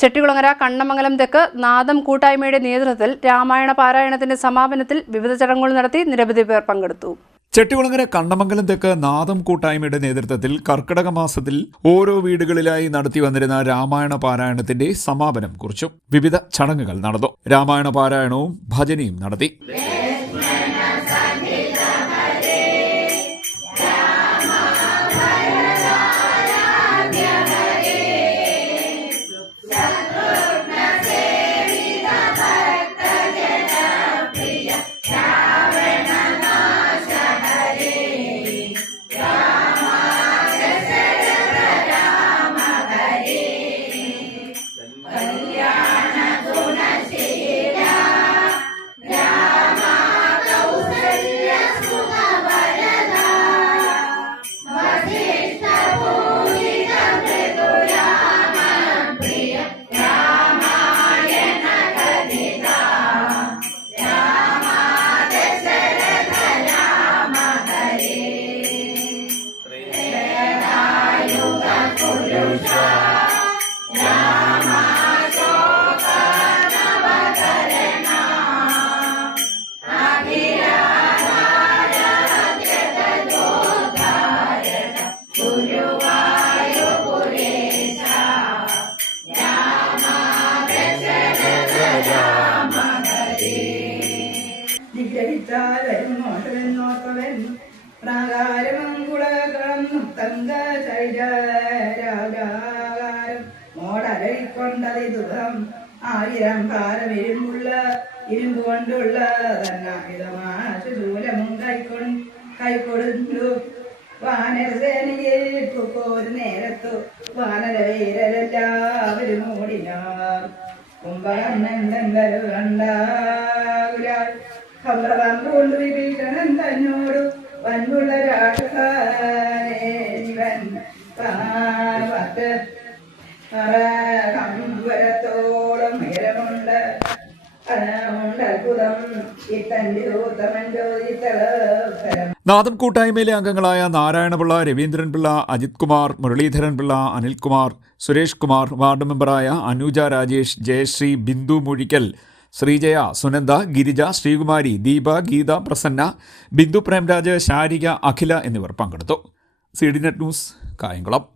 ചെട്ടികുളങ്ങര കണ്ണമംഗലം തെക്ക് നാദം കൂട്ടായ്മയുടെ നേതൃത്വത്തിൽ രാമായണ പാരായണത്തിന്റെ സമാപനത്തിൽ വിവിധ ചടങ്ങുകൾ നടത്തി നിരവധി പേർ പങ്കെടുത്തു. ചെട്ടികുളങ്ങര കണ്ണമംഗലം തെക്ക് നാദം കൂട്ടായ്മയുടെ നേതൃത്വത്തിൽ കർക്കിടക മാസത്തിൽ ഓരോ വീടുകളിലായി നടത്തി വന്നിരുന്ന രാമായണ പാരായണത്തിന്റെ സമാപനം കുറിച്ചു. വിവിധ ചടങ്ങുകൾ നടന്നു. രാമായണ പാരായണവും ഭജനയും നടത്തി. മോടലയിക്കൊണ്ടതിദുഃഖം ആയിരം ഭാരമിരുമ്പുള്ള ഇരുമ്പ് കൊണ്ടുള്ള തന്നായുധമാശൂലമും കൈക്കൊടുത്തു. വാനരസേനയിൽ ഒരു നേരത്തു വാനരവീരരെല്ലാവരും ഓടിനാർ. കുംഭകർണന്തരു കണ്ടാകുരാൽ കമ്പ്രവമ്പുകൊണ്ട് വിഭീഷണൻ തന്നോടു വൻപുള്ള രാക്ഷസൻ പാർവത്ത് കമ്പരത്തോളം ഉയരമുണ്ട് അത്ഭുതം നാദം കൂട്ടായ്മയിലെ അംഗങ്ങളായ നാരായണപിള്ള, രവീന്ദ്രൻപിള്ള, അജിത് കുമാർ, മുരളീധരൻ പിള്ള, അനിൽകുമാർ, സുരേഷ് കുമാർ, വാർഡ് മെമ്പറായ അനുജ രാജേഷ്, ജയശ്രീ, ബിന്ദു മുഴിക്കൽ, ശ്രീജയ, സുനന്ദ, ഗിരിജ, ശ്രീകുമാരി, ദീപ, ഗീത, പ്രസന്ന, ബിന്ദു പ്രേംരാജ്, ശാരിക, അഖില എന്നിവർ പങ്കെടുത്തു. CDNet news, Kayamkulam.